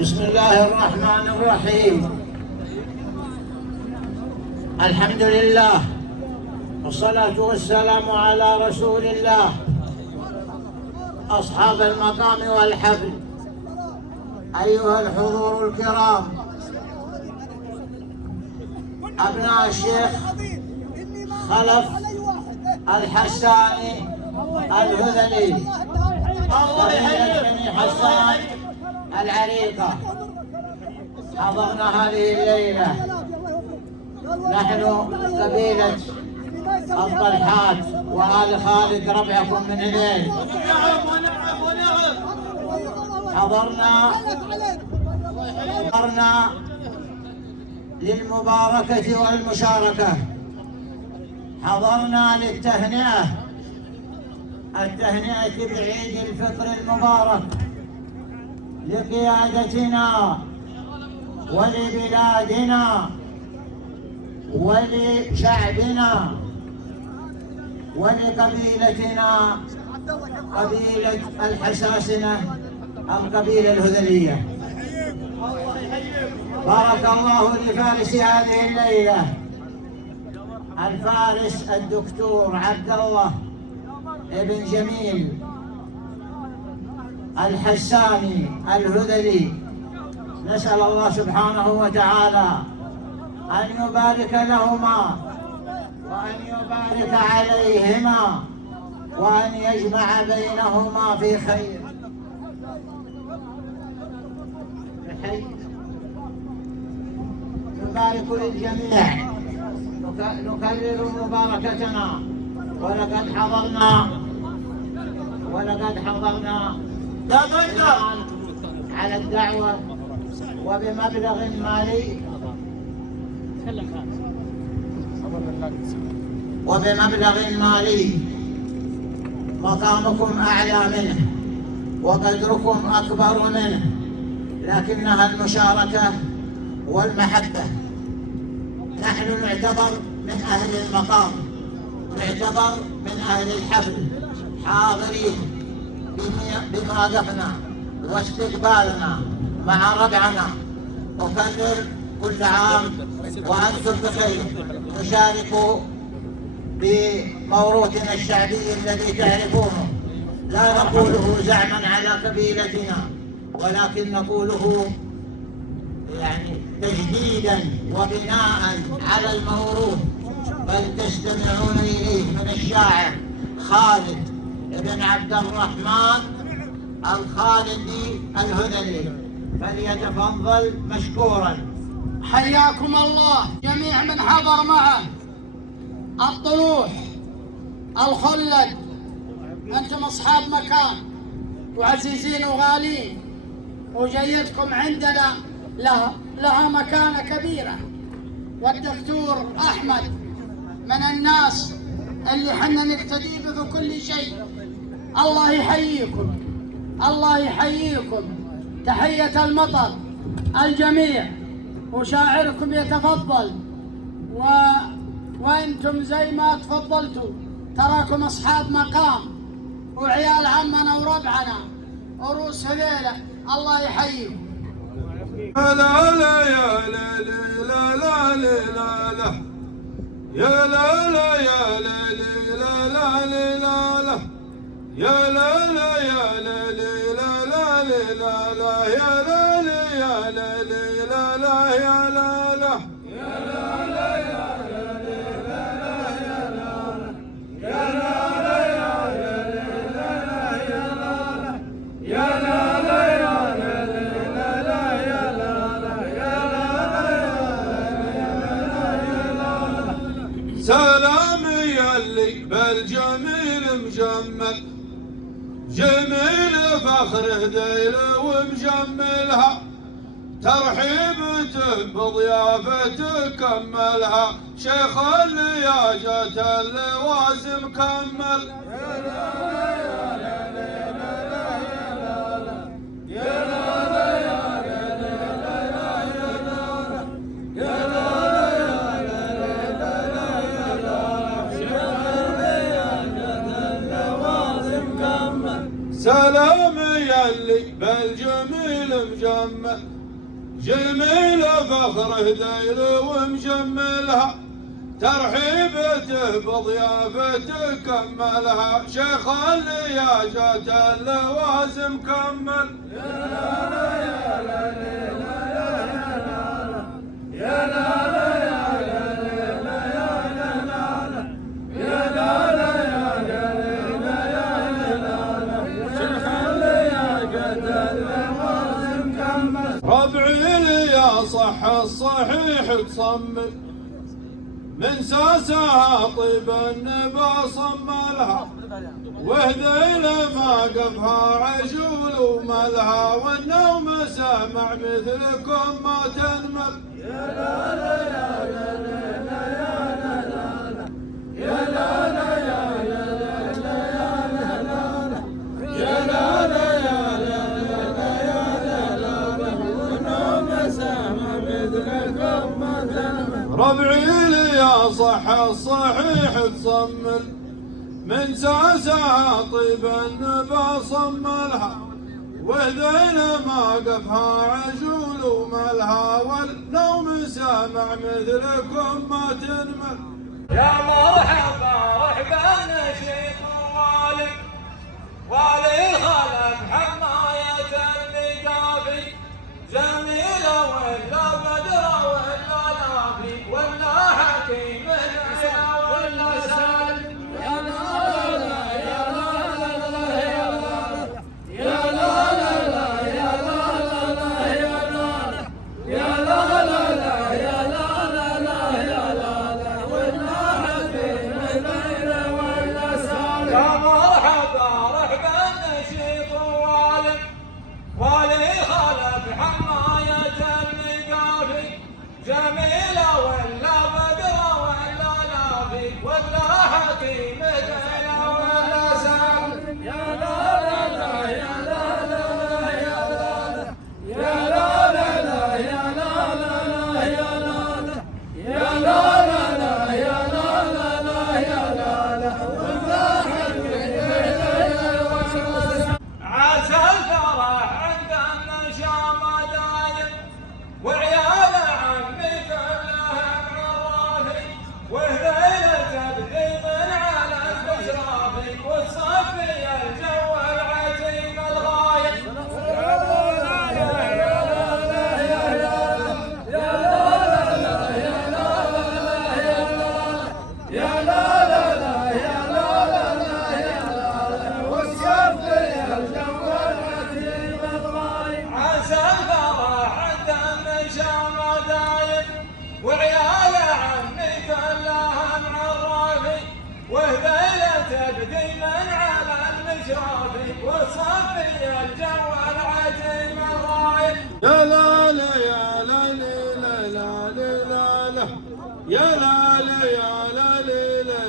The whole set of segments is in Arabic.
بسم الله الرحمن الرحيم. الحمد لله والصلاة والسلام على رسول الله. أصحاب المقام والحفل، أيها الحضور الكرام، أبناء الشيخ خلف الحساني الهذلي، الله يحيي حسان العريقة، حضرنا هذه الليلة نحن قبيلة الطلحات وآل خالد ربعكم من هذيل. حضرنا للمباركة والمشاركة، حضرنا للتهنئة، التهنئة بعيد الفطر المبارك لقيادتنا ولبلادنا ولشعبنا ولقبيلتنا، قبيلة الحساسنة، القبيلة الهذلية. بارك الله لفارس هذه الليلة، الفارس الدكتور عبد الله ابن جميل الحساني الهذلي. نسأل الله سبحانه وتعالى أن يبارك لهما وأن يبارك عليهما وأن يجمع بينهما في خير. نبارك للجميع، نكرر مباركتنا، ولقد حضرنا على الدعوة وبمبلغ مالي مقامكم أعلى منه وقدركم أكبر منه، لكنها المشاركة والمحبة. نحن نعتبر من أهل المقام، نعتبر من أهل الحفل، حاضرين بموقفنا واستقبالنا مع ربعنا. أكرر كل عام وأنتم بخير. نشارك بموروثنا الشعبي الذي تعرفونه، لا نقوله زعما على قبيلتنا، ولكن نقوله يعني تجديدا وبناء على الموروث. بل تستمعون إليه من الشاعر خالد بن عبد الرحمن الخالدي الهذلي، فليتفضل مشكورا. حياكم الله جميع من حضر معه، الطلوح، الخلد، أنتم أصحاب مكان وعزيزين وغالين، وجيتكم عندنا لها مكانة كبيرة. والدكتور أحمد من الناس اللي حنا نقتدي به في كل شيء. الله يحييكم، الله يحييكم تحية المطر الجميع، وشاعركم يتفضل. وانتم زي ما تفضلتوا، تراكم اصحاب مقام وعيال عمنا وربعنا وروس هذيله. الله يحييكم. لا لا يا لا لا لا لا لا يا لا لا يا لا لا لا لا لا يا لا لا يا لا لا لا لا يا لا لا يا لا لا لا يا لا لا يا لا لا يا لا لا يا لا يا لا لا يا لا لا يا سلامي يلي بالجميل مجمل، جميل فخر هديل ومجملها، ترحيبته بضيافته كملها، شيخ اللياجة اللوازم كمل. سلام يلي بالجميل مجمل، كمل، جميل فخره ذيل ومجملها، ترحيبته بضيافته كملها، شيخ اللياجات اللوازم كمل. يا لا لا يا لا لا يا لا لا يا لا يا لا لا يا لا لا شيخ اللياجات اللوازم كمل. ربعي يا صح الصحيح تصمل، من ساسها طيب النبا صملها، وهذيل ما قفها عجول وملها، والنوم سامع مثلكم ما تنمل. يا لا لا يا لا لا يا لا لا يا لا لا يا لا لا يا لا لا والنوم سامع مثلكم ما تنمل. ربعي لي يا صح الصحيح تصمل، من ساسها طيب النبا صملها، وذيل ما قفها عجول وملها، والنوم سامع مثلكم ما تنمل. يا مرحبا رحبا نشيط والي، والي خلف حماية النقافي، جميلة ولا بدرة ولا نافي، ولا حكيم ولا سالم. يا لا لا يا لا لا يا لا لا يا لا لا يا لا لا يا لا لا يا لا ولا حكيم ولا سالم. يا مرحبا رحبا نشيط والي، والي خلف حماية النقافي، جميلة ولا بدرة ولا نافي، ولا حكيم ولا سالم. يا لا لا يا لا لا يا لا لا يا لا لا يا لا لا يا لا لا يا لا ولا حكيم ولا سالم. عسى الفرح عند النشام دايم، وعيال عمي كلهم عرافي، وهذيل تبدي من على المشرافي، وتصفي الجو العتيم الغايب. يا لا عسى الفرح عند النشام دايم، وعيال عمي كلهم عرافي، وهذيل تبدي من على المشرافي، وتصفي الجو العتيم الغايب. يا لا لا يا لا لا لا لا لا يا لا لا يا لا لا لا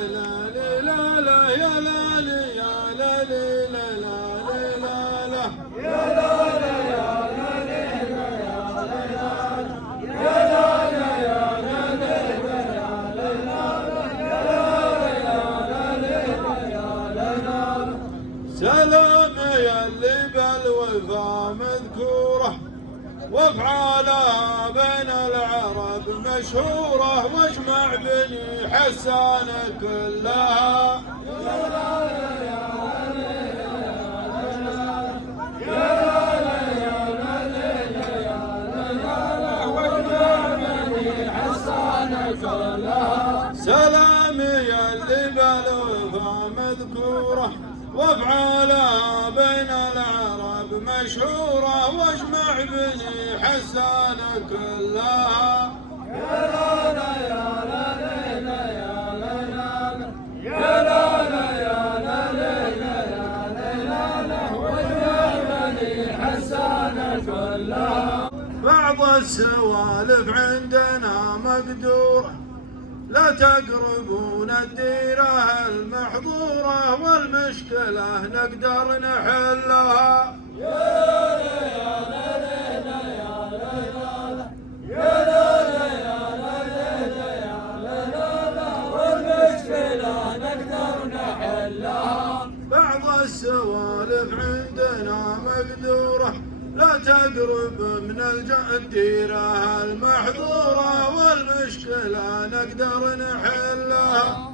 لا يا لا لا يا لا لا لا يا لا سلام يا اللي بالوفا مذكورة، وافعالها بين العرب مشهورة، واجمع بني حسان كلها. سلام يا اللي بالوفا مذكورة، وافعالها بين العرب مشهورة، واجمع بني حسان كلها. يا لا لا يا لا لا يا لا لا يا لا لا يا لا لا واجمع بني حسان كلها. بعض السوالف عندنا مقدورة، لا تقربون الديرة المحظورة، والمشكلة نقدر نحلها. والمشكلة نقدر نحلها. السوالف عندنا مقدورة، لا تقرب من نلجأ الديرة المحظورة والمشكلة نقدر نحلها.